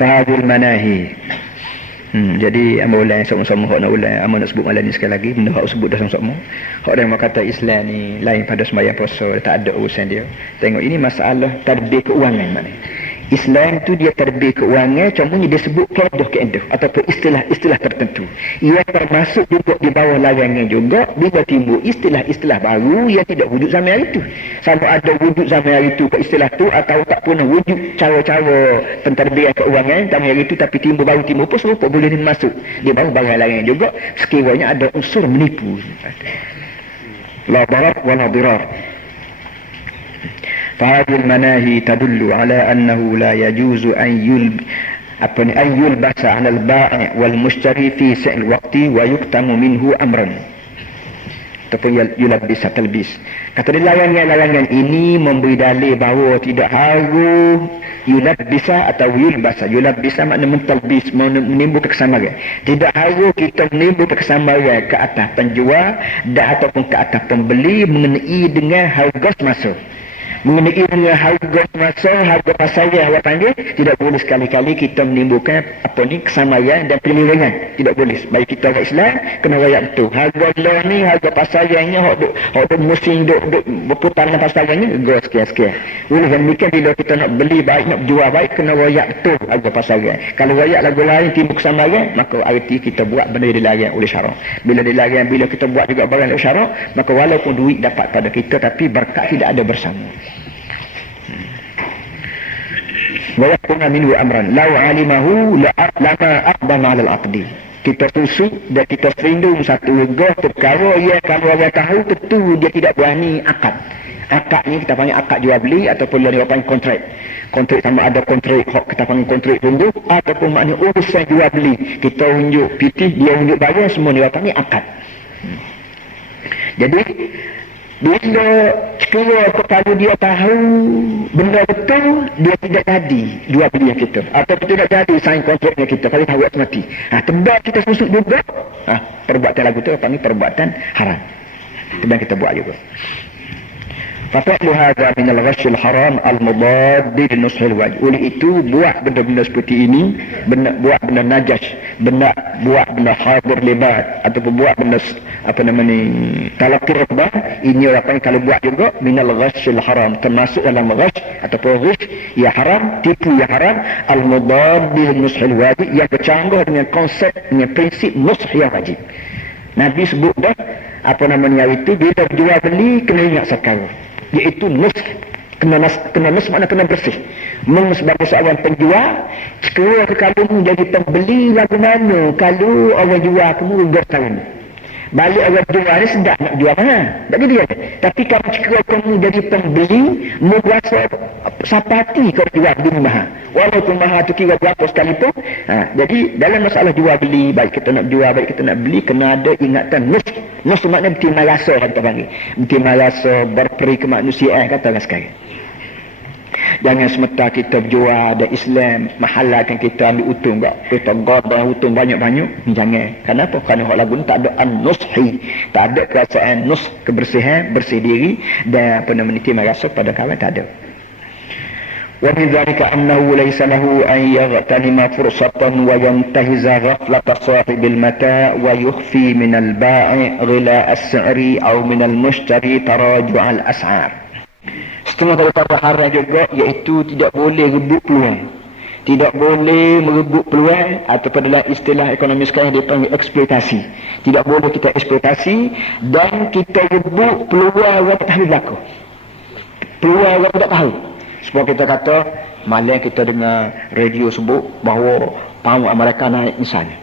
Fahadul manahi. Jadi amal ulang sama-sama hak nak ulang, amal nak sebut malam ni sekali lagi, benda hak sebut dah sama-sama. Hak dia kata Islam ni lain pada sembahyang puasa, tak ada urusan dia. Tengok ini masalah tadbir keuangan mana. Islam tu dia tadbir keuangan, cuma dia sebut kaedah ataupun istilah-istilah tertentu. Ia termasuk juga di bawah larangan juga bila timbul istilah-istilah baru yang tidak wujud zaman hari itu. Sama ada wujud zaman hari itu ke istilah tu atau tak pernah wujud cara-cara pentadbiran keuangan zaman hari itu, tapi timbul pun serupa boleh dimasuk di bawah barang larangan juga sekiranya ada unsur menipu. La darar wa la dirar. فهذه المناهي تدل على أنه لا يجوز أن يلبس على البائع والمشتري في سعر الوقت ويكتم منه أمرا ataupun yulabis talbis. Kata dia larangan ini memberi dalil bahawa tidak harus yulabisa atau yulbasa. Yulabisa makna mentalbis, menimbulkan kesamaran. Tidak harus kita menimbulkan kesamaran ke atas penjual dan ataupun ke atas pembeli mengenai dengan harga semasa. Mengenai dengan harga masa, harga pasaran awak panggil, tidak boleh sekali-kali kita menimbulkan kesamaran dan penyelewengan. Tidak boleh. Bagi kita orang Islam kena rakyat betul. Harga lah ni, harga pasarannya hak musim duk berputar dengan pasarannya, harga sekian-sekian. Oleh demikian bila kita nak beli baik, nak jual baik, kena rakyat betul harga pasaran. Kalau rakyat lagu lain timbul kesamaran, maka arti kita buat benda yang dilarang oleh syarak. Bila dilarang, bila kita buat juga barang oleh syarak, maka walaupun duit dapat pada kita tapi berkat tidak ada bersama. وَيَكُنَ مِنْهُ أَمْرًا لَوْ عَلِمَهُ لَمَا أَقْدَمَ عَلَى الْعَقْدِ. Kita tusuk dan kita serindung satu regah perkara yang kalau orang tahu tentu dia tidak berani akad. Akad ni kita panggil akad jual beli ataupun dia panggil kontrak. Kontrak sama ada kontrak kita panggil kontrak tunduk ataupun maknanya urusan jual beli. Kita unjuk pitih, dia unjuk barang, semua dia panggil akad. Jadi bila kalau dia tahu benda betul, dia tidak jadi jual beli kita atau tidak jadi sign kontraknya kita kalau tahu mati. Tebak kita susuk juga. Perbuatan lagu tu panggil perbuatan haram. Itu yang kita buat juga. فَفَعْلُ هَذَا مِنَ الْغَشِّ الْحَرَامِ الْمُضَادِّ لِنُصْحِ الْوَجْهِ. Oleh itu buat benda-benda seperti ini, buat benda najas, buat benda hadir libat ataupun buat benda talaqir rebah, ini orang panggil kalau buat juga minal ghashil haram, termasuk dalam ghash ataupun ghish yang haram, tipu yang haram, al-mudaddi nushil wajib, yang bercanggah dengan konsep, dengan prinsip nush yang wajib. Nabi sebut dah itu bila jual beli kena ingat sekarang, iaitu nush. Kena nush makna kena bersih. Sebagai seorang penjual, sekiranya kalau menjadi pembeli lagu mana, kalau orang jual kamu rugi tahun. Balik orang jual ni sedap nak jual mahal, bagi dia. Tapi kalau sekiranya kamu jadi pembeli, merasa sapati kau jual beli mahal, walaupun mahal tu kira berapa sekalipun. Jadi dalam masalah jual beli, baik kita nak jual, baik kita nak beli, kena ada ingatan nus. Nus maknanya bertimbang rasa, kita panggil bertimbang rasa, berperi kemanusiaan, kata orang sekarang. Jangan semata kita berjual dan Islam mahalkan kita ambil untung tak? Kita gadah untung banyak-banyak. Jangan. Kenapa? Kerana hak lagu ni tak ada an-nushi. Tak ada perasaan nus, kebersihan, bersih diri dan timbang rasa pada kawan, tak ada. ومن ذلك أنه ليس له أن يغتنم فرصة وينتهز غفلة صاحب المتاع ويخفي من البائع غلاء السعر أو من المشتري تراجع الأسعار. Setengah daripada haram juga iaitu tidak boleh rebut peluang. Tidak boleh merebut peluang ataupun dalam istilah ekonomi sekarang dipanggil eksploitasi. Tidak boleh kita eksploitasi dan kita rebut peluang orang tak tahu berlaku. Peluang orang tak tahu. Sebab kita kata malam kita dengar radio sebut bahawa pound Amerika naik misalnya.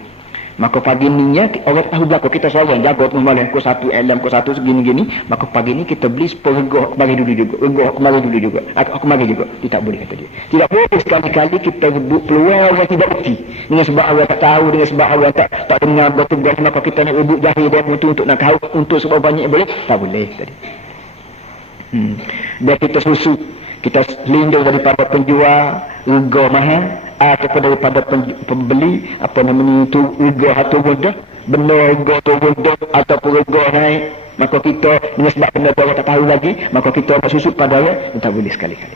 Maka pagi ni orang tahu berlaku, kita seorang jaga tu malam ko satu LM ko satu segini-gini, maka pagi ni kita beli seperego bagi dulu juga. Aku bagi dulu juga. Aku bagi juga. Tidak boleh kata dia. Tidak boleh sekali-kali kita rebut peluang orang tidak bukti. Dengan sebab orang tak tahu, dengan sebab orang tak dengar betul-betul, maka kita nak rebut jahil dan untuk nak tahu untuk sebab banyak boleh. Tak boleh tadi. Dan kita susu, kita lindung daripada penjual rega mahal ataupun daripada pembeli itu rega turun dah, benda rega turun dah ataupun rega naik, maka kita dengan sebab benda tu orang tak tahu lagi, maka kita nak susut pada dia, tak boleh sekali-kali.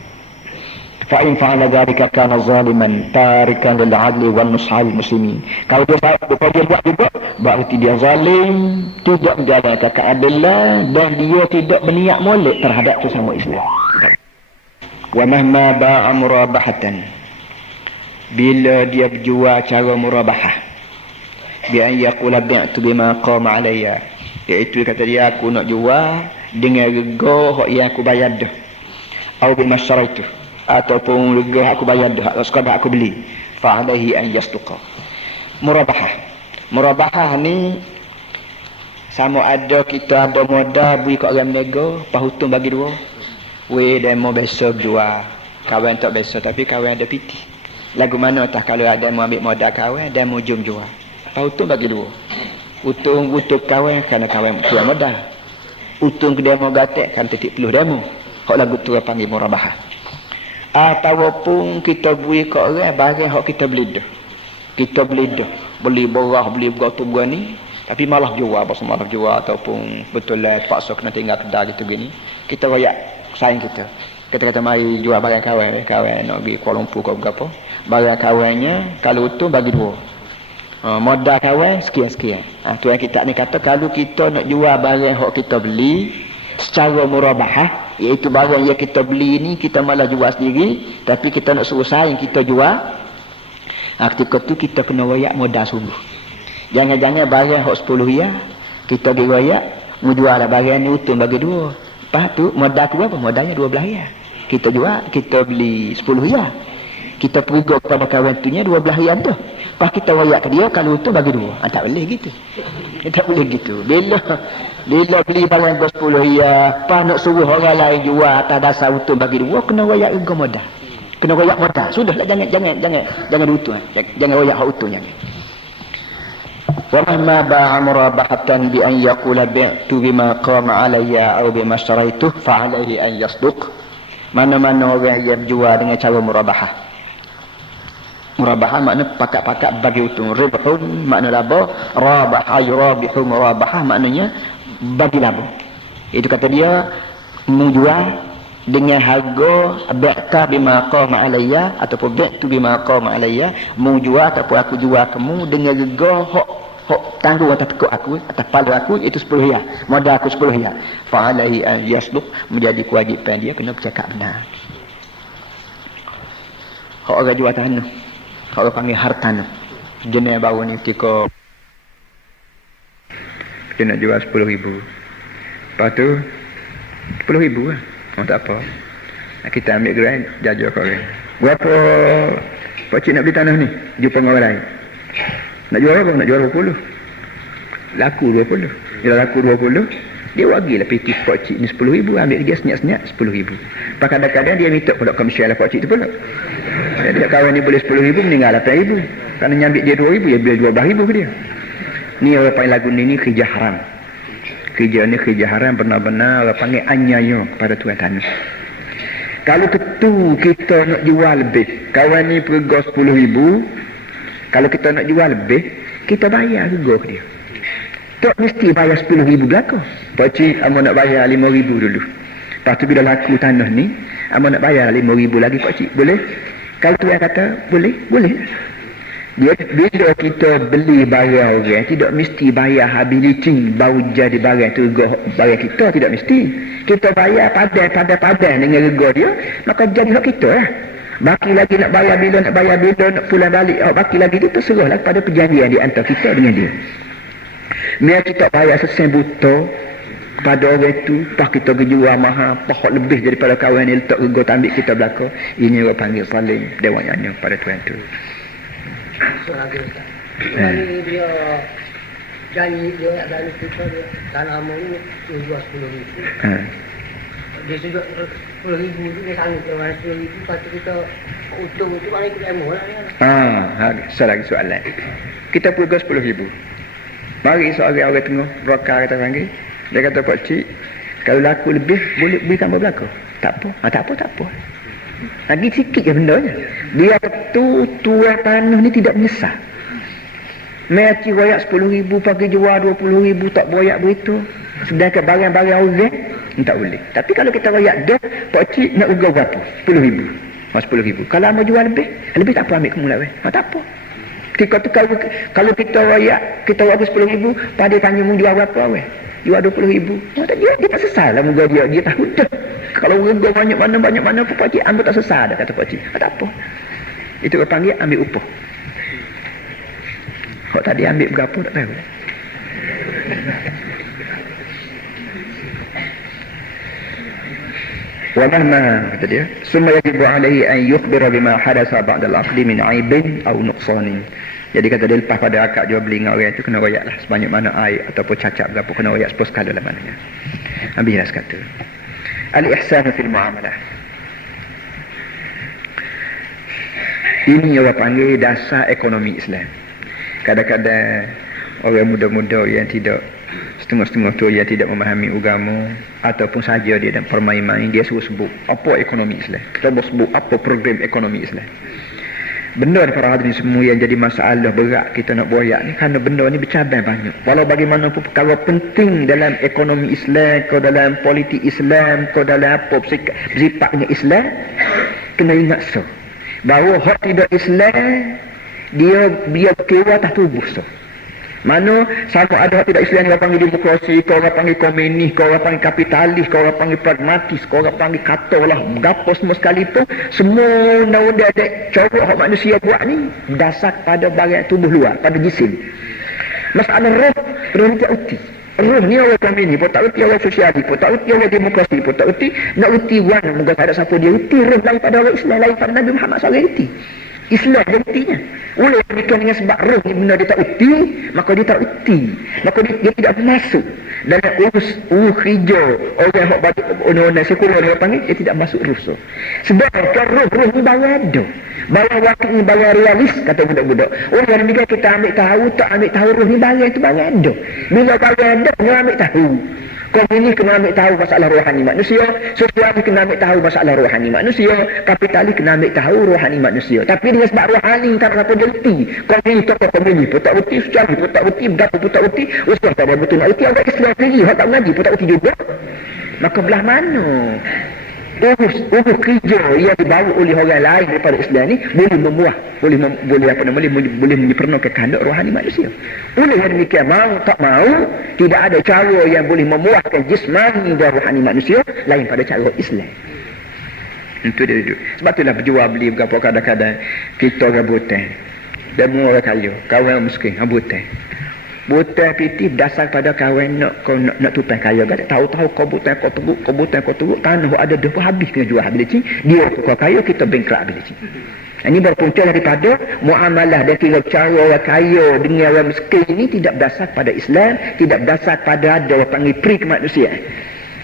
Fa in fa'ala dhalika kana zaliman tarikan lil 'adli wan nushal muslimin. Kalau dia buat juga, berarti dia zalim, tidak menjalankan keadilan dan dia tidak berniat molek terhadap sesama Islam. Wa mahma ba'a murabahatan, bila dia berjual cara murabahah, bi an yaqula bi'tu bima qama alayya, iaitu kata dia aku nak jual dengan rega yang aku bayar dah, atau bima syaraitu, ataupun rega aku bayar dah, sekadar aku beli, fa alaihi an yasduqa. Murabahah ni sama ada kita ada modal beri kat orang nego, pahutung bagi dua. Weh demo besok jual, kawan tak besok tapi kawan ada piti. Lagu mana tak kalau ada mau ambil modal kawan, dan mau jom jual. Pahutung bagi dua. Untung kawan kerana kawan jual modal. Untung ke demo gatek kan titik peluh demo. Hak lagu tu panggil murabahah. Ataupun kita beri kat orang barang hak kita beli dah. Kita beli dah. Beli borah, beli beratu ni, tapi malah jual, pasal malah jual ataupun betul lah terpaksa kena tinggal kedai gitu gini. Kita royak saing kita. Kita kata mari jual barang kawan nak pergi Kuala Lumpur ke berapa. Barang kawannya kalau utuh bagi dua. Modal kawan sekian-sekian. Tu yang kita ni kata kalau kita nak jual barang hak kita beli secara murabahah, iaitu barang yang kita beli ni kita malah jual sendiri, tapi kita nak suruh saing kita jual. Ketika tu kita kena royak modal sungguh. Jangan-jangan barang hak 10 riyal kita pergi royak menjual lah barang ni utuh bagi dua. Lepas tu modal tu berapa? Modalnya 12 riyal. Kita jual, kita beli 10 riyal. Kita pergi kepada kawan tu nya 12 riyal tu. Lepas kita royak ke dia kalau utuh bagi dua. Tak boleh gitu. Tak boleh gitu. Bila beli barang 10 riyal, pas nak suruh orang lain jual atas dasar utuh bagi dua, kena royak juga modal. Kena royak modal. Sudahlah jangan utuh. Jangan royak hak utuhnya. Wa mahma ba'a murabahatan bi an yaqula bi'tu bima qama alayya aw bima syaraitu fa alayhi an yasduq. Mana-mana orang yang berjual dengan cara murabahah. Murabahah makna pakat-pakat bagi untung. Ribhun makna laba, rabah yurabihu murabahah maknanya bagi laba. Itu kata dia menjual dengan harga bi'ta bima qama alayya ataupun bi'tu bima qama alayya, mu jual ataupun aku jual kamu dengan harga hak tanggung atas tekuk aku, atas palu aku itu 10 riyal, modal aku 10 riyal. Fa alaihi an yasduq, menjadi kewajipan dia kena bercakap benar. Hak orang jual tanah, hak orang panggil hartanah. Jenis baru ni ketika kita nak jual 10,000, lepas tu 10,000 lah. Tak apa. Kita ambil gerai, jajah kau orang. Berapa pakcik nak beli tanah ni? Jumpa dengan orang lain. Nak jual apa? Nak jual 20. Laku 20. Bila laku 20, dia wagilah piti pakcik ni 10,000. Ambil dia senyap-senyap 10,000. Kadang-kadang dia minta pula komisial lah pakcik tu pula. Dia kawan ni boleh 10,000, meninggal 8,000. Kerana nyambil dia 2,000, dia beli 12,000 ke dia. Ni orang panggil lagu ni kerja haram. Kerja ni kerja haram, benar-benar orang panggil anyaya kepada tuan tanah. Kalau ketu kita nak jual lebih, kawan ni perga 10,000, kalau kita nak jual lebih, kita bayar harga ke dia. Tak mesti bayar 10,000 belakang. Pakcik, amo nak bayar 5,000 dulu. Lepas tu bila laku tanah ni, amo nak bayar 5,000 lagi pakcik. Boleh? Kalau tuan kata, boleh? Boleh. Dia, bila kita beli barang orang, tidak mesti bayar habis licin baru jadi barang tu barang kita, tidak mesti. Kita bayar padan dengan rega dia, maka jadi hak kita lah. Baki lagi nak bayar bila, nak pulang balik, baki lagi dia terserahlah kepada perjanjian di antara kita dengan dia. Biar kita bayar sesen buta pada orang tu, pas kita jual mahal, pahak lebih daripada kawan ni letak rega ambil kita belakang. Ini orang panggil saling dewan nyanyi pada tuan tu. Lagi dia janji dia nak janji kita dia tanah ni jual 10,000. Dia juga 10,000 tu dia sanggup orang 10,000, lepas tu kita untung tu mana kita emo lah. Lagi soalan. Kita pergi 10,000. Mari seorang orang tengok broker kata panggil. Dia kata pakcik, kalau laku lebih boleh beri tambah belakang. Tak apa. Lagi sikit je bendanya. Dia tu tuan tanah ni tidak menyesal. Mereka royak 10,000 pagi jual 20,000, tak royak begitu. Sedangkan barang-barang orang tak boleh. Tapi kalau kita royak dah, pakcik nak rugi berapa? 10,000. 10,000. Kalau mau jual lebih tak apa ambil kamu lah. Tak apa. Ketika tu kalau kita royak, kita royak 10,000, pada tanya mu jual berapa weh? Jual 20,000. Tak dia tak sesal lah muka dia tahu dah. Kalau rega banyak mana apa pak cik, ambil tak sesal dah kata pak cik. Tak apa. Itu orang panggil ambil upah. Kau tadi ambil berapa tak tahu. ومهما kata dia summa yajibu alaihi an yukhbira bima hadasa ba'da al-aqdi min aibin aw nuqsanin. Jadi kata dia lepas pada akad jual beli dengan orang itu kena royaklah sebanyak mana aib ataupun cacat berapa kena royak 10 skala lah maknanya. Habislah kata al-ihsan fil muamalah. Ini orang panggil dasar ekonomi Islam. Kadang-kadang orang muda-muda yang tidak setengah-setengah tu yang tidak memahami agama ataupun saja dia dan permain-main, dia suruh sebut apa ekonomi Islam, kita sebut apa program ekonomi Islam. Benda ni para hadirin semua yang jadi masalah berat kita nak boyak ni kerana benda ni bercabang banyak. Walau bagaimanapun perkara penting dalam ekonomi Islam, ke dalam politik Islam, ke dalam apa bersifatnya Islam, kena ingat bahawa hak tidak Islam dia kira atas tubuh mana sama ada tidak Islam yang panggil demokrasi, kau orang panggil komunis, kau orang panggil kapitalis, kau orang panggil pragmatis, kau orang panggil kata lah gapo semua sekali tu, semua undang-undang ada corak hak manusia buat ni dasar pada bagian tubuh luar, pada jisim. Masalah roh ni tak uti. Roh ni orang komunis pun tak uti, orang sosialis pun tak uti, orang demokrasi pun tak uti, nak uti wan moga ada siapa dia uti roh lain pada orang Islam, lain pada Nabi Muhammad SAW uti. Islam dia utinya. Oleh demikian dengan sebab roh ni benda dia tak uti, maka dia tak uti. Maka dia tidak masuk dalam urus hijau. Orang yang bagi undang-undang sekular dia panggil, dia tidak masuk roh. Sebab roh ni bawa ada. Bawa wakil ni bawa realis, kata budak-budak. Oleh demikian kita ambil tahu, tak ambil tahu roh ni bawa itu bawa ada. Bila bawa ada, dia ambil tahu. Komunis kena ambil tahu masalah rohani manusia, sosialis kena ambil tahu masalah rohani manusia, kapitalis kena ambil tahu rohani manusia. Tapi dengan sebab rohani tak apa dia reti. Komunis tak komunis pun tak reti, sosialis pun tak reti, berapa pun tak reti. Ustaz tak ada betul nak reti, orang Islam sendiri hak tak mengaji pun tak reti juga. Maka belah mana urus kerja yang dibawa oleh orang lain daripada Islam ni boleh memuah, boleh menyempurnakan kehendak rohani manusia. Oleh demikian mau tak mau tidak ada cara yang boleh memuahkan jismani dan rohani manusia lain pada cara Islam. Itu dia duduk. Sebab itulah berjual beli berapa kadang-kadang kita rebutan dan orang kaya, kawan miskin rebutan. Butan piti dasar pada kawan nak tupai kaya gak tahu-tahu kau butan kau teruk tanah ada depa habis kena jual habis cing dia tu kau kaya kita bankrupt habis cing. Ini berpunca daripada muamalah dan kira cara orang kaya dengan orang miskin ini tidak berdasar pada Islam, tidak berdasar pada ada orang panggil kemanusiaan.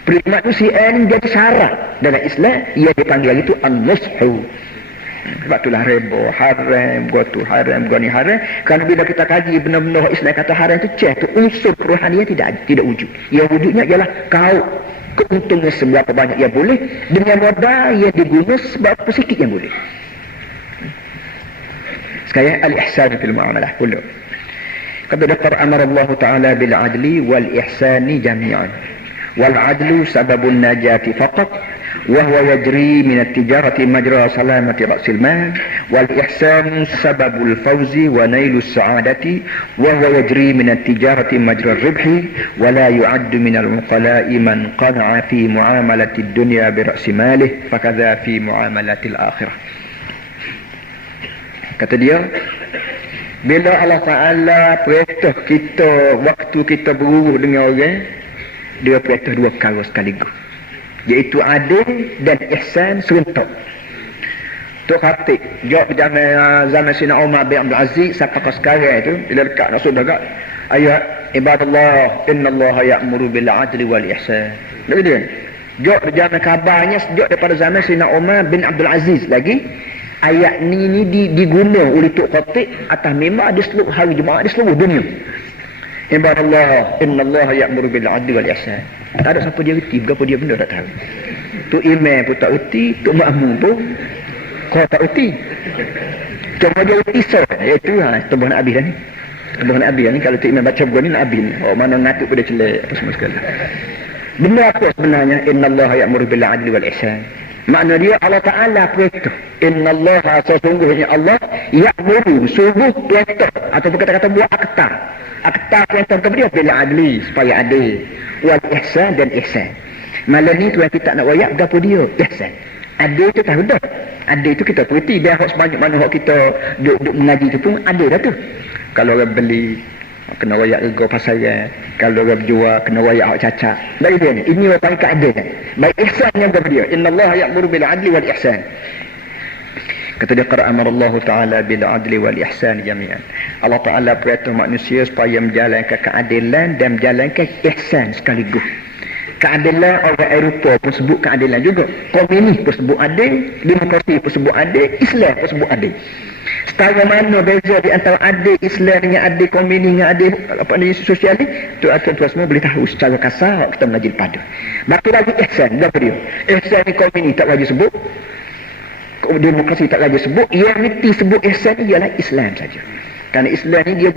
Kemanusiaan dia syarat dalam Islam, ia dipanggil itu an-nushu. Sebab itulah reba, haram, gotu haram, goni haram. Kerana bila kita kaji benar-benar Islam kata haram itu tu unsur rohaniah tidak wujud. Yang wujudnya ialah kau keuntungan seberapa banyak yang boleh dengan modal yang digunakan seberapa sikit yang boleh. Sekali al-ihsan fil muamalah kullu. Kata Dr. Amar Allah Ta'ala bil adli wal ihsani jami'an. Wal adlu sababun najati faqat. وهو يجري من التجارة مجرى سلامة رأس المال والإحسان سبب الفوز ونيل السعادة وهو يجري من التجارة مجرى الربح ولا يعد من العقلاء من قنع في معاملة الدنيا برأس ماله فكذا في معاملة الآخرة. Kata dia, bila Allah Ta'ala perintah kita waktu kita beruruh dengan orang, dia perintah dua perkara sekaligus, iaitu adil dan ihsan serentak. Tok Khatib jawab zaman Sayyidina Umar bin Abdul Aziz sampai sekarang itu bila dekat nak sudah dekat ayat ibadallah innallaha ya'muru bil adli wal ihsan. Begitu. Jawab zaman kabarnya sejak daripada zaman Sayyidina Umar bin Abdul Aziz lagi ayat ni diguna oleh Tok Khatib atas memang di seluruh hari Jumaat di seluruh dunia. Ibadallah innallaha ya'muru bil adli wal ihsan. Tak ada siapa dia reti, berapa dia benda tak tahu. Tu imam pun tak reti, tu makmum pun kau tak reti. Cuma dia reti iaitu tubuh nak habis dah ni. Tubuh nak habis ni kalau tu imam baca buku ni nak habis ni. Oh mana ngatuk pada celek apa semua sekali. Benda apa sebenarnya innallaha ya'muru bil adli wal ihsan. Makna dia Allah Ta'ala perintah. Inna Allah, sesungguhnya Allah ya'muru, suruh perintah ataupun kata-kata buat akta. Akta perintah kepada dia bila adli, supaya adil. Wal ihsan dan ihsan. Malam ni tuan kita nak wayak gapo dia ihsan. Adil tu tahu dah. Adil tu kita perhati biar hak sebanyak mana hak kita duk mengaji tu pun adil dah tu. Kalau orang beli kena wayak rego pasaran, kalau orang jual kena wayak hak cacat. Baik dia ni. Ini orang panggil keadilan. Baik ihsan yang kepada dia. Innallaha ya'muru bil adli wal ihsan. Kata dia qara amarallahu ta'ala bil adli wal ihsan jami'an. Allah Ta'ala perintah manusia supaya menjalankan keadilan dan menjalankan ihsan sekaligus. Keadilan orang Eropah pun sebut keadilan juga. Komunis pun sebut adil, demokrasi pun sebut adil, Islam pun sebut adil. Setara mana beza di antara adil Islam dengan adil komunis dengan adil apa ni sosialis, tu tuan semua boleh tahu secara kasar kita mengaji pada. Maka lagi ihsan apa dia? Ihsan ni komunis tak lagi sebut. Demokrasi tak lagi sebut. Yang mesti sebut ihsan ni ialah Islam saja. Kerana Islam ni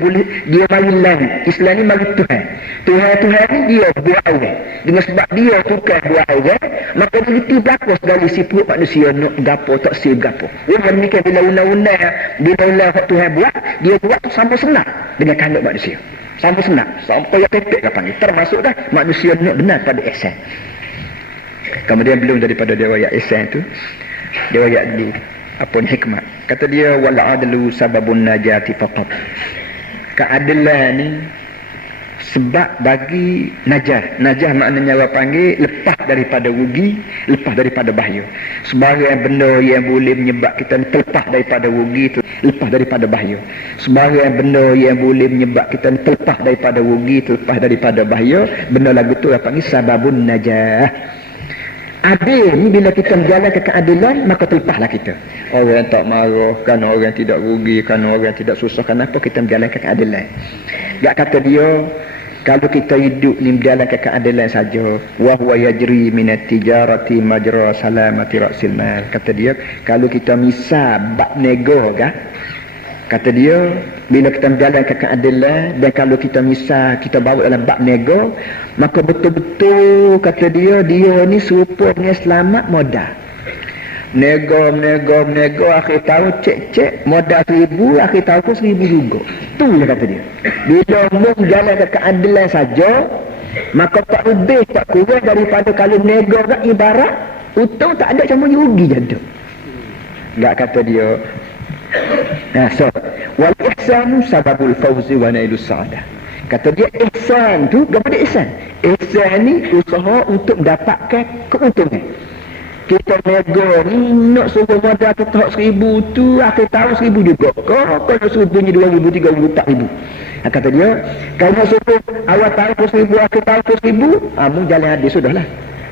dia mari lang. Islam ni mari Tuhan. Tuhan ni dia buat orang. Dengan sebab dia tukar buat orang, maka dia reti berlaku dari sifat manusia nak gapo tak sif gapo. Orang ni kan bila undang-undang Tuhan buat, dia buat tu sama senang dengan kehendak manusia. Sama senang. Sampai yang pepek lah panggil. Termasuk dah manusia nak benar pada ihsan. Kemudian belum daripada dia wayak ihsan tu, dia wayak di apa ni hikmah. Kata dia wal adlu sababun najati faqat. Keadilan ni sebab bagi najah. Najah maknanya apa panggil lepas daripada rugi, lepas daripada bahaya. Sebarang benda yang boleh menyebab kita terlepas daripada rugi, lepas daripada bahaya. Sebarang benda yang boleh menyebab kita terlepas daripada rugi, terlepas daripada bahaya, benda lagu tu apa panggil sababun najah. Adil ni bila kita menjalankan keadilan, maka terlepaslah kita. Orang tak marah, kan orang tidak rugi, kan orang tidak susah. Kenapa kita menjalankan keadilan? Tak kata dia, kalau kita hidup ni menjalankan keadilan saja, wa huwa yajri minat tijarati majra salamati ra'sil mal. Kata dia, kalau kita misal bab nego kan? Kata dia, bila kita menjalankan keadilan dan kalau kita misal kita bawa dalam bab nego, maka betul-betul kata dia ni serupa dengan selamat modal. Nego akhir tahun cek modal 1,000, akhir tahun pun 1,000 juga. Tu je kata dia. Bila mau menjalankan keadilan saja, maka tak lebih tak kurang daripada kalau nego kan ibarat untung tak ada cuma rugi je tu. Enggak kata dia. Nah, so wal ihsan sababul fawzi wa nailus sa'adah. Kata dia ihsan tu daripada ihsan. Ihsan ni usaha untuk mendapatkan keuntungan. Kita nego ni nak suruh modal tetap 1,000 tu akhir tahun 1,000 juga. Kalau suruhnya 2,000, 3,000, 4,000. Kata dia, kalau suruh awal tahun pun 1,000, akhir tahun pun 1,000, mu jalan hadis sudahlah.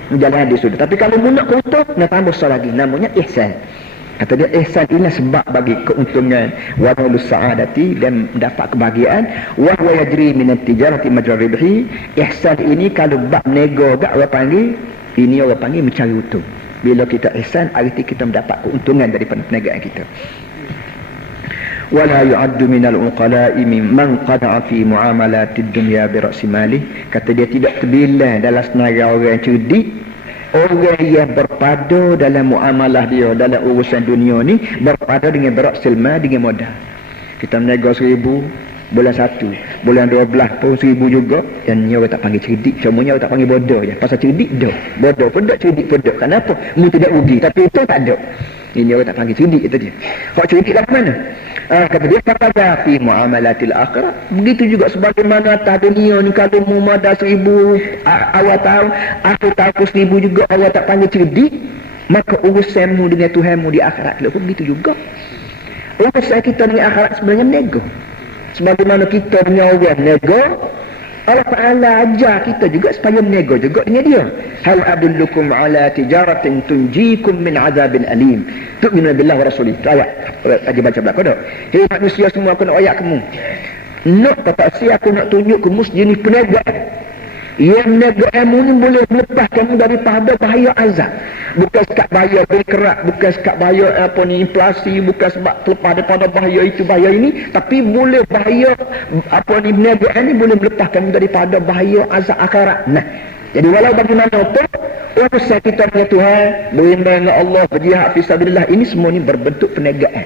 Mu jalan hadis sudah. Tapi kalau mu nak keuntung, nak tambah besar lagi. Namanya ihsan. Kata dia ihsan inilah sebab bagi keuntungan wa nailus sa'adati dan mendapat kebahagiaan wa huwa yajri minat tijarati majra ribhi. Ihsan ini kalau bab nego gak orang panggil, ini orang panggil mencari untung. Bila kita ihsan, arti kita mendapat keuntungan daripada perniagaan kita. Wala yu'addu minal uqala'i mimman qada'a fi muamalatid dunya bi ra'si malih. Kata dia tidak terbilang dalam senarai orang cerdik, orang yang berpada dalam muamalah dia, dalam urusan dunia ni, berpada dengan beraksil mal, dengan modal. Kita meniaga 1,000, bulan 1, bulan 12 pun 1,000 juga. Yang ni orang tak panggil cerdik, semuanya orang tak panggil bodoh je. Pasal cerdik dah, bodoh pun tak, cerdik pun tak. Kenapa? Mu tidak rugi, tapi itu tak ada. Ini orang tak panggil cerdik, itu dia. Hak cerdik lah ke mana? Kata dia kata fi muamalatil akhirah. Begitu juga sebagaimana atas dunia ni, kalau mu modal 1,000 awal tahun, akhir tahun 1,000 juga orang tak panggil cerdik, maka urusanmu dengan Tuhanmu di akhirat pun begitu juga. Urusan kita dengan akhirat sebenarnya nego. Sebagaimana kita dengan orang nego, Allah Ta'ala ajar kita juga supaya menego juga dengan dia. Hal adullukum ala tijaratin tunjikum min azabin alim. Tu'minu billah wa rasulih. Ayat aja baca belakang dah. Hei manusia semua, aku nak ayat kamu. Nak kata si aku nak tunjuk kamu sejenis perniagaan yang perniagaanmu ni boleh melepas kamu daripada bahaya azab. Bukan sekat bahaya berkerak, bukan sekat bahaya apa ni inflasi, bukan sebab terlepas daripada bahaya itu bahaya ini, tapi boleh bahaya apa ni perniagaan ni boleh melepas kamu daripada bahaya azab akhirat. Nah, Jadi walau bagaimanapun urusan kita punya Tuhan, beriman dengan Allah, berjihad fisabilillah, ini semua ni berbentuk perniagaan.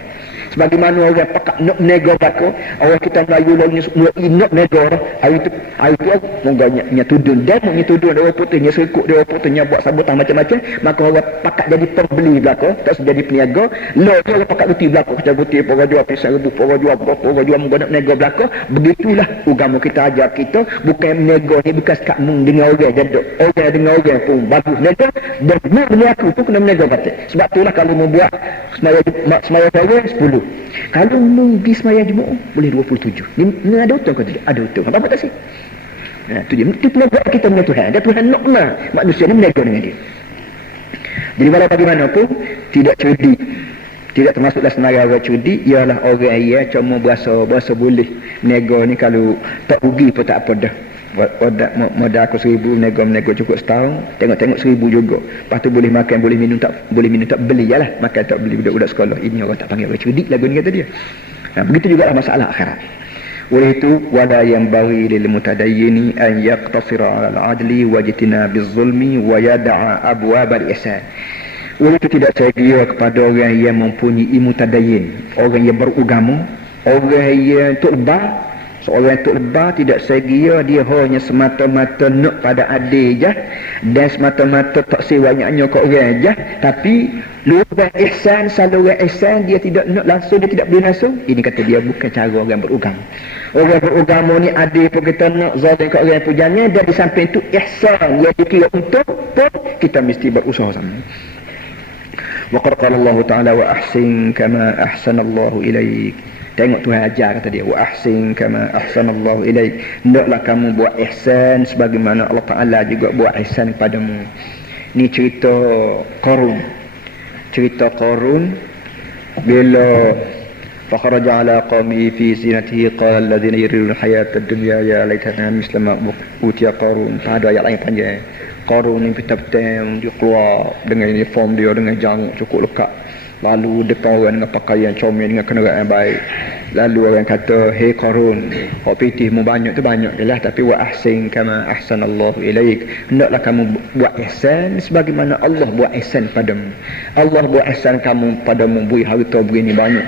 Sebagaimana orang pakak nak nego bako, orang kita Melayu lah ni nak nego orang, hari tu moga nya tudun dan nya tudun dia putih, nya serikut dia putih, nya buat sabutan macam-macam, maka orang pakak jadi pembeli belako, tak jadi peniaga. Lo tu orang pakak reti belako, kita reti orang jual pisang rebus, orang jual berapa, orang jual moga nak nego belako. Begitulah agama kita ajar kita, bukan nego ni bukan sekat mung dengan orang jaduk. Orang dengan orang pun bagus nego, dan mung dengan aku pun kena nego batik. Sebab itulah kalau membuat semaya saya 10. Kalau pergi semaya Jumaat boleh 27. Ni ada hutang ke tidak? Ada hutang. Apa tak sih? Tu dia. Itu pelabuhan kita punya Tuhan. Dan Tuhan nak manusia ni menego dengan dia. Jadi walau bagaimanapun tidak cerdik, tidak termasuklah senarai orang cerdik, ialah orang yang cuma berasa boleh menego ni, kalau tak rugi pun tak apa dah. Modal aku 1000, menego cukup setahun, tengok 1000 juga. Lepas tu boleh makan, boleh minum tak beli lah. Makan tak beli budak-budak sekolah. Ini orang tak panggil orang cerdik lagu ni kata dia. Begitu juga masalah akhirat. Oleh itu wala yang bagi lil mutadayyini an yaqtasira 'ala al-'adli wa jitinabiz zulmi wa yada'a abwab al-ihsan. Oleh itu tidak saya kepada orang yang mempunyai mutadayyin, orang yang beragama, orang yang tukba. Seorang yang tukba tidak saya dia hanya semata-mata nak pada adil je, dan semata-mata tak sewanya ke orang je, tapi lupa ihsan, saluran ihsan dia tidak nak langsung, dia tidak boleh langsung. Ini kata dia bukan cara orang beragama. Orang beragama ni adil pun kita nak, zalim kat orang pun jangan, dan di samping itu ihsan yang dikira untuk pun kita mesti berusaha sama. Wa qala Allah Ta'ala wa ahsin kama ahsanallahu ilaik. Tengok Tuhan ajar kata dia, wa ahsin kama ahsanallahu ilaik. Hendaklah kamu buat ihsan sebagaimana Allah Ta'ala juga buat ihsan kepadamu. Ni cerita Qarun. Cerita Qarun bila fakharaja ala qawmi fi zinatihi qala alladhina yuriduna hayata ad-dunya ya laitana mislama utiya Qarun. Pada ayat lain panjang. Qarun ni petang dia keluar dengan uniform dia, dengan janggut cukup lekat. Lalu depan orang dengan pakaian comel, dengan kenderaan baik. Lalu orang kata, hei Qarun, hak pitihmu banyak tu banyak je lah, tapi wa ahsin kama ahsanallahu ilaik. Hendaklah kamu buat ihsan sebagaimana Allah buat ihsan padamu. Allah buat ihsan kamu padamu, beri harta begini banyak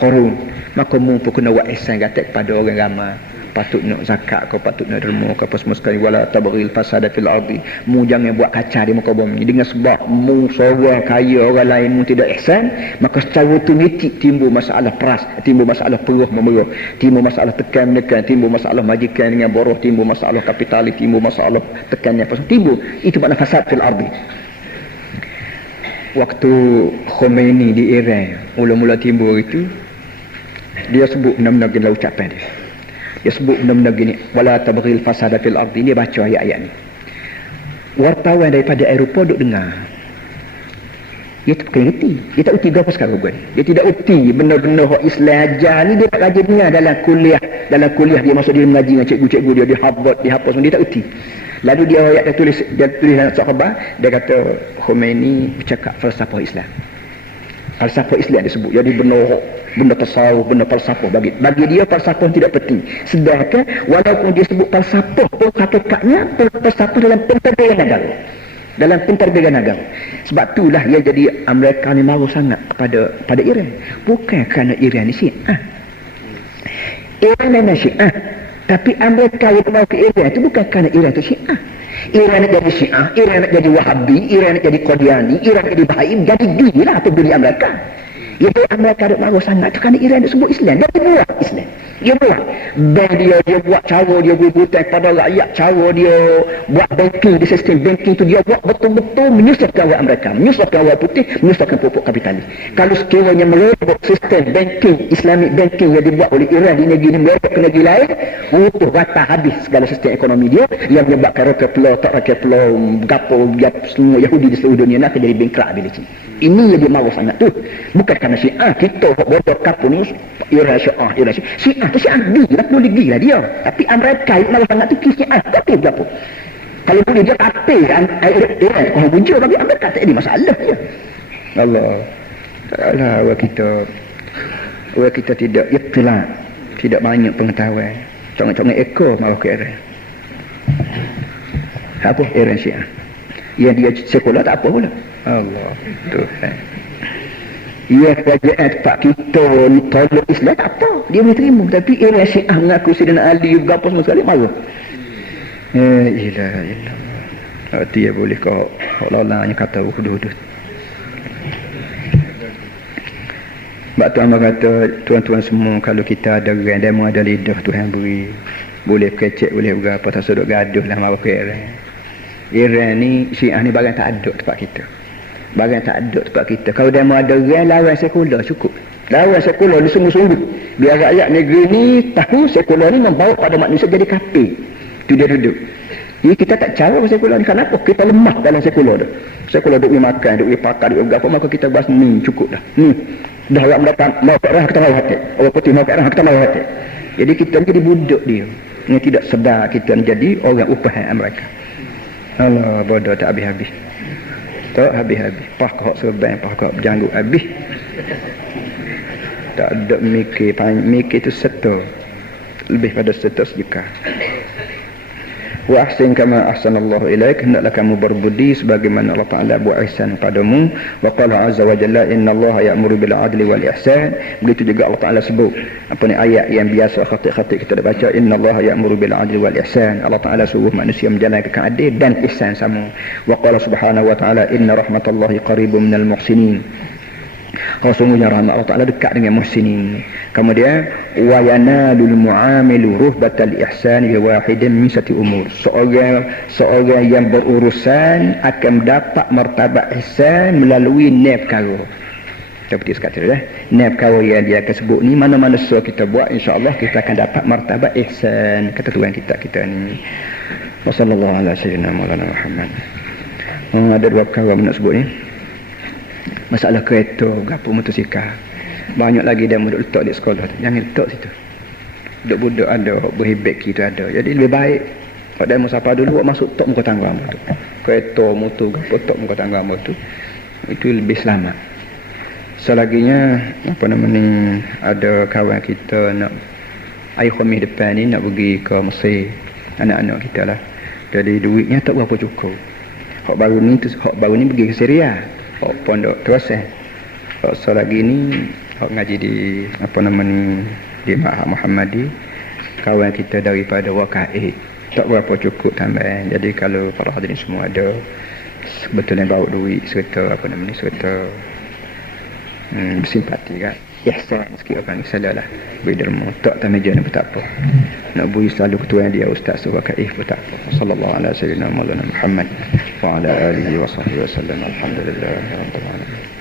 Qarun, maka mu pun kena buat ihsan kata kepada orang ramai. Patut nak zakat kau, patut nak derma kau, apa semua sekali. Wala tabril fasada fil ardi. Mu jangan buat kacau di muka bumi. Dengan sebab mu seorang kaya, orang lain mu tidak ihsan, maka secara otomatik timbul masalah peras, timbul masalah perah memerah, timbul masalah tekan menekan, timbul masalah majikan dengan boroh, timbul masalah kapitalis, timbul masalah tekan yang timbul. Itu makna fasad fil ardi. Waktu Khomeini di Iran mula-mula timbul itu, dia sebut benar-benar gila ucapan dia. Dia sebut benda-benda gini, wala tabghil fasada fil ardi. Dia baca ayat-ayat ni. Wartawan daripada Eropah duk dengar. Dia tak kerti. Dia tak erti apa sekarang bukan. Dia tidak erti benda-benda hak Islam ajar ni, dia tak rajin dengar dalam kuliah. Dalam kuliah dia masuk dia mengaji dengan cikgu-cikgu dia, dia Harvard, dia apa semua, dia tak erti. Lalu dia ayat dia tulis dalam sahabat, dia kata Khomeini bercakap falsafah Islam. Falsafah Islam disebut. Jadi benda tasawuf, benda falsafah bagi dia falsafah tidak penting. Sedangkan walaupun dia sebut falsafah pun hakikatnya falsafah dalam pentadbiran agama. Dalam pentadbiran agama. Sebab itulah yang jadi Amerika ni marah sangat pada Iran. Bukan kerana Iran ni Syiah. Iran memang Syiah. Tapi Amerika yang mau ke Iran itu bukan kerana Iran itu Syiah. Iran nak jadi Syiah, Iran nak jadi Wahabi, Iran nak jadi Qadiani, Iran nak jadi Baha'i, jadi gila apa beli Amerika. Itu Amerika ada marah sangat tu kerana Iran nak sebut Islam. Dia buat Islam. Dia buat. Dia buat cara dia berhutang kepada rakyat, cara dia buat banking, di sistem banking tu dia buat betul-betul menyusahkan orang Amerika, menyusahkan orang putih, menyusahkan pupuk kapitalis. Kalau sekiranya merebut sistem banking, Islamic banking yang dibuat oleh Iran di negeri mereka ke negeri lain, utuh batal habis segala sistem ekonomi dia, yang menyebabkan rakyat pulau, tak rakyat pulau, gapo, semua Yahudi di seluruh dunia nak jadi bankrupt ability. Ini yang dia mahu sangat tu. Bukan kerana Syiah, kita bodoh kapur ni Iran Syiah, Iran Syiah. Syiah tu Syiah gila, boleh gila dia. Tapi Amerika yang mahu sangat tu Syiah, tapi berapa? Kalau boleh dia kata Iran, kalau muncul bagi Amerika tak ada masalah dia. Allah. Taklah orang kita tidak ikhtilat, tidak banyak pengetahuan. Contoh-contoh ekor mahu ke Iran. Apa era Syiah? Yang dia sekular tak apa pula. Allah Tuhan. Ya kerajaan tempat kita ni tolak Islam tak apa. Dia boleh terima. Tapi era Syiah mengaku Sayyidina Ali juga apa semua sekali marah. Ilah. Dia boleh kau lalanya kata hudud. Sebab Tuhan kata, tuan-tuan semua, kalau kita ada orang demo ada lidah Tuhan beri, boleh kecek, boleh berapa, tak sedut gaduh lah marah ke Iran ni, Syiah ni barang tak ada tempat kita. Barang tak ada tempat kita. Kalau demo ada orang, lawan sekular cukup. Lawan sekular ni sungguh-sungguh. Biar rakyat negeri ni tahu sekular ni membawa pada manusia jadi kafir. Itu dia duduk. Jadi kita tak cara sekular ni. Kenapa? Kita lemah dalam sekular tu. Sekular duk makan, duk pakai, duk berapa, maka kita bahas ni cukup dah. Dah orang datang mau kat orang kita mau hati. Orang putih mau kat orang kita mau hati. Jadi kita jadi budak dia. Ini tidak sedar kita menjadi orang upahan mereka. Allah bodoh tak habis-habis. Tak habis-habis. Pakak serban, pakak berjanggut habis. Tak ada mikir itu serta. Lebih pada serta sedekah. Wa ahsin kama ahsanallahu ilaik, hendaklah kamu berbudi sebagaimana Allah Taala buat ihsan padamu. Wa qala azza wa jalla innallaha ya'muru bil adli wal ihsan. Begitu juga Allah Taala sebut apa ni ayat yang biasa khatik-khatik kita dah baca, innallaha ya'muru bil adli wal ihsan. Allah Taala suruh manusia menjalankan adil dan ihsan sama. Wa qala subhanahu wa ta'ala inna rahmatallahi qaribun minal muhsinin. Sungguhnya rahmat Allah Ta'ala dekat dengan muhsinin. Kemudian wa yanalul mu'amilu ruhbatal ihsan bi wahidin min sati umur. Seorang yang berurusan akan mendapat martabat ihsan melalui enam perkara. Seperti sekata dah. Enam perkara yang dia akan sebut ni, mana-mana sesuatu kita buat, insya-Allah kita akan dapat martabat ihsan. Kata Tuhan kita ni. Wassallallahu ala sayyidina Maulana Muhammad. Ada dua perkara nak sebut ni. Masalah kereta, gapo motosikal. Banyak lagi dia duduk letak di sekolah tu. Jangan letak situ. Budak-budak ada, berhibak kita ada. Jadi lebih baik kalau dia musafir dulu masuk tok muka tangga tu. Kereta, motor, gapo tok muka tangga tu. Itu lebih selamat. Selaginya apa nama ni, ada kawan kita nak air khamis depan ni nak pergi ke Mesir. Anak-anak kita lah. Jadi duitnya tak berapa cukup. Hak baru ni pergi ke Syria. Pondok terus lagi ni ngaji di apa nama ni di Ma'had Muhammadi, kawan kita daripada Waqa'id tak berapa cukup tambahan. Jadi kalau para hadirin semua ada sebetulnya bawa duit serta apa nama ni serta bersimpati kan, ihsan sikit orang salah beri derma tak tameja ni tak apa, nak beri selalu ketua dia ustaz Waqa'id pun tak apa. Sallallahu alaihi wasallam Maulana Muhammad wa ala alihi wa sahbihi wasallam. Alhamdulillah rabbil alamin.